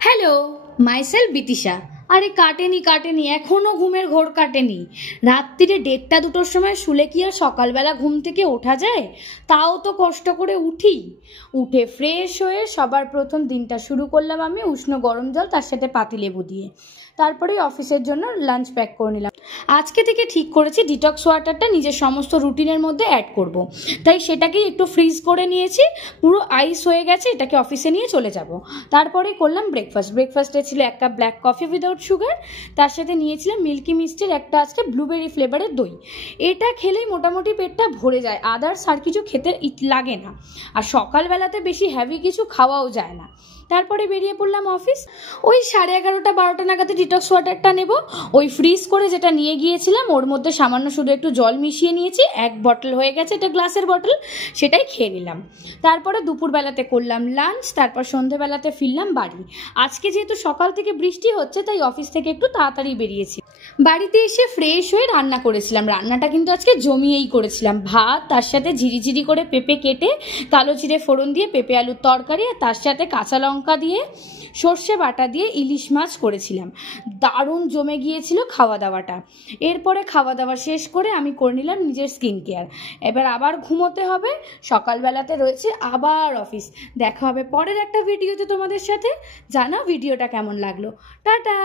Hello, myself বিতিশা। আরে কাটেনি এখনো ঘুমের ঘোর কাটেনি। রাত্রিরে 1টা-2টোর সময় শুলে কি আর সকালবেলা ঘুম থেকে ওঠা যায়? তাও তো কষ্ট করে উঠে ফ্রেশ হয়ে সবার প্রথম দিনটা শুরু করলাম আমি উষ্ণ গরম জল তার সাথে পাতিলেবু দিয়ে। তারপরে অফিসের জন্য লাঞ্চ প্যাক করে নিলাম। আজকে থেকে ঠিক করেছি ডিটক্স ওয়াটারটা নিজের সমস্ত রুটিনের মধ্যে অ্যাড করব। তাই সেটাকেই একটু ফ্রিজ করে নিয়েছি, পুরো আইস হয়ে গেছে, এটাকে অফিসে নিয়ে চলে যাব। তারপরে করলাম ব্রেকফাস্টে ছিল 1 cup black coffee without sugar, তার সাথে নিয়েছিলাম মিল্কি মিস্টের একটা আজকে ব্লুবেরি ফ্লেভারের দই। এটা খেলেই মোটামুটি পেটটা ভরে যায়, আদার্স আর কিছু খেতে লাগে না। আর সকালবেলাতে বেশি হ্যাভি কিছু খাওয়াও যায় না। তারপরে বেরিয়ে পড়লাম অফিস। ওই 11:30-12টা নাগাদে ডিটক্স ওয়াটারটা নেব। ওই ফ্রিজ করে যেটা নিয়ে গিয়েছিলাম ওর মধ্যে সামান্য শুধু একটু জল মিশিয়ে নিয়েছি, 1 বটল হয়ে গেছে, এটা গ্লাসের বটল, সেটাই খেয়ে নিলাম। তারপরে দুপুরবেলাতে করলাম লাঞ্চ, তারপর সন্ধেবেলাতে ফিরলাম বাড়ি। আজকে যেহেতু সকাল থেকে বৃষ্টি হচ্ছে তাই অফিস থেকে একটু তাড়াতাড়ি বেরিয়েছি। বাড়িতে এসে ফ্রেশ হয়ে রান্না করেছিলাম। রান্নাটা কিন্তু আজকে জমিয়েই করেছিলাম। ভাত, তার সাথে ঝিরিঝিরি করে পেঁপে কেটে কালো জিরে ফোড়ন দিয়ে পেঁপে আলুর তরকারি, আর তার সাথে কাঁচা লঙ্কা দিয়ে সর্ষে বাটা দিয়ে ইলিশ মাছ করেছিলাম। দারুণ জমে গিয়েছিল খাওয়া দাওয়াটা। এরপরে খাওয়া দাওয়া শেষ করে আমি করে নিলাম নিজের স্কিন কেয়ার। এবার আবার ঘুমোতে হবে, সকালবেলাতে রয়েছে আবার অফিস। দেখা হবে পরের একটা ভিডিওতে তোমাদের সাথে। জানাও ভিডিওটা কেমন লাগলো। টাটা।